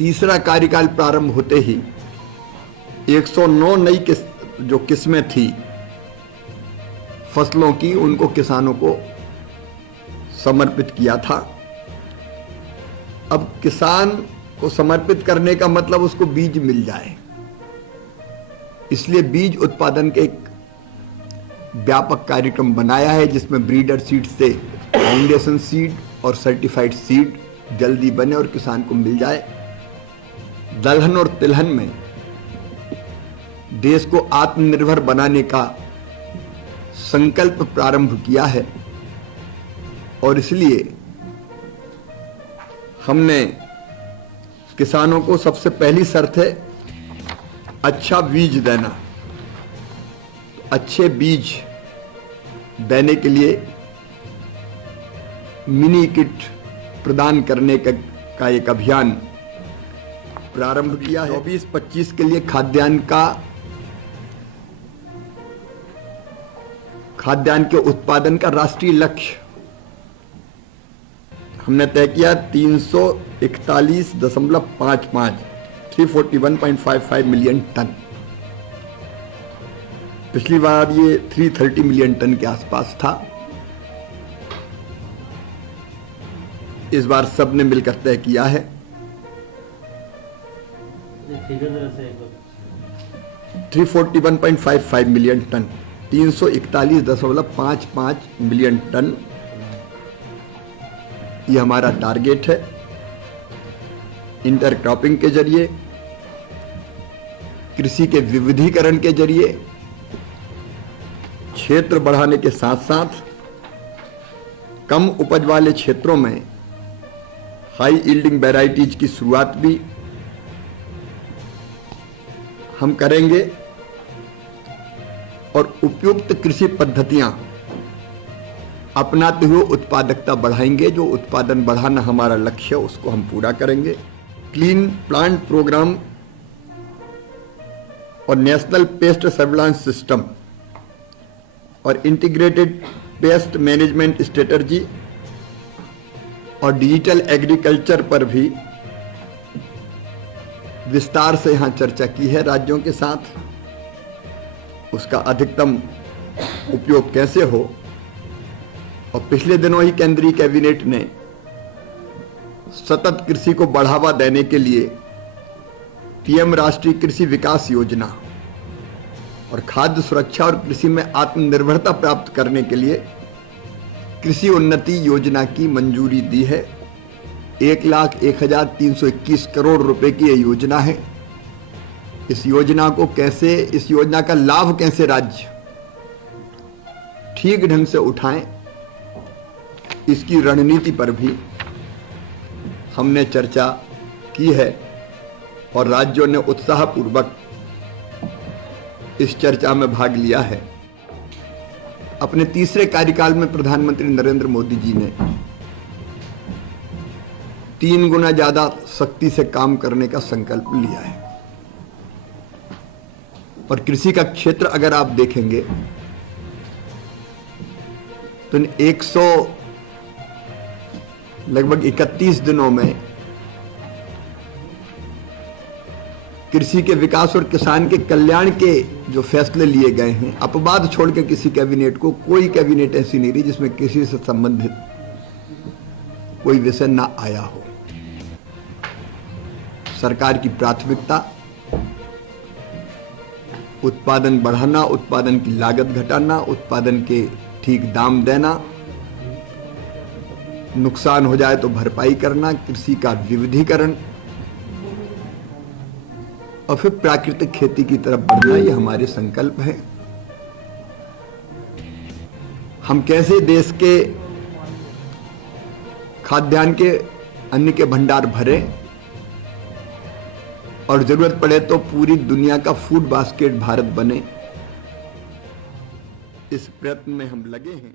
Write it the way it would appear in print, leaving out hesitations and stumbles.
तीसरा कार्यकाल प्रारंभ होते ही 109 नई जो किस्में थी फसलों की, उनको किसानों को समर्पित किया था। अब किसान को समर्पित करने का मतलब उसको बीज मिल जाए, इसलिए बीज उत्पादन के एक व्यापक कार्यक्रम बनाया है, जिसमें ब्रीडर सीड से फाउंडेशन सीड और सर्टिफाइड सीड जल्दी बने और किसान को मिल जाए। दलहन और तिलहन में देश को आत्मनिर्भर बनाने का संकल्प प्रारंभ किया है और इसलिए हमने किसानों को सबसे पहली शर्त है अच्छा बीज देना। अच्छे बीज देने के लिए मिनी किट प्रदान करने का एक अभियान प्रारंभ किया है। 24-25 के लिए खाद्यान्न के उत्पादन का राष्ट्रीय लक्ष्य हमने तय किया 341.55 मिलियन टन। पिछली बार ये 330 मिलियन टन के आसपास था। इस बार सबने मिलकर तय किया है 341.55 मिलियन टन, 341.55 मिलियन टन ये हमारा टारगेट है। इंटरक्रॉपिंग के जरिए, कृषि के विविधीकरण के जरिए, क्षेत्र बढ़ाने के साथ साथ कम उपज वाले क्षेत्रों में हाई यील्डिंग वैरायटीज की शुरुआत भी हम करेंगे और उपयुक्त कृषि पद्धतियां अपनाते हुए उत्पादकता बढ़ाएंगे। जो उत्पादन बढ़ाना हमारा लक्ष्य है उसको हम पूरा करेंगे। क्लीन प्लांट प्रोग्राम और नेशनल पेस्ट सर्विलांस सिस्टम और इंटीग्रेटेड पेस्ट मैनेजमेंट स्ट्रेटजी और डिजिटल एग्रीकल्चर पर भी विस्तार से यहां चर्चा की है राज्यों के साथ। उसका अधिकतम उपयोग कैसे हो, और पिछले दिनों ही केंद्रीय कैबिनेट ने सतत कृषि को बढ़ावा देने के लिए पीएम राष्ट्रीय कृषि विकास योजना और खाद्य सुरक्षा और कृषि में आत्मनिर्भरता प्राप्त करने के लिए कृषि उन्नति योजना की मंजूरी दी है। 1,01,321 करोड़ रुपए की यह योजना है। इस योजना का लाभ कैसे राज्य ठीक ढंग से उठाएं, इसकी रणनीति पर भी हमने चर्चा की है और राज्यों ने उत्साहपूर्वक इस चर्चा में भाग लिया है। अपने तीसरे कार्यकाल में प्रधानमंत्री नरेंद्र मोदी जी ने 3 गुना ज्यादा सख्ती से काम करने का संकल्प लिया है और कृषि का क्षेत्र अगर आप देखेंगे तो लगभग 31 दिनों में कृषि के विकास और किसान के कल्याण के जो फैसले लिए गए हैं, अपवाद छोड़ के किसी कैबिनेट को, कोई कैबिनेट ऐसी नहीं रही जिसमें कृषि से संबंधित कोई विषय ना आया हो। सरकार की प्राथमिकता उत्पादन बढ़ाना, उत्पादन की लागत घटाना, उत्पादन के ठीक दाम देना, नुकसान हो जाए तो भरपाई करना, कृषि का विविधीकरण और फिर प्राकृतिक खेती की तरफ बढ़ना, ये हमारे संकल्प है। हम कैसे देश के खाद्यान्न के अन्न के भंडार भरें और जरूरत पड़े तो पूरी दुनिया का फूड बास्केट भारत बने, इस प्रयत्न में हम लगे हैं।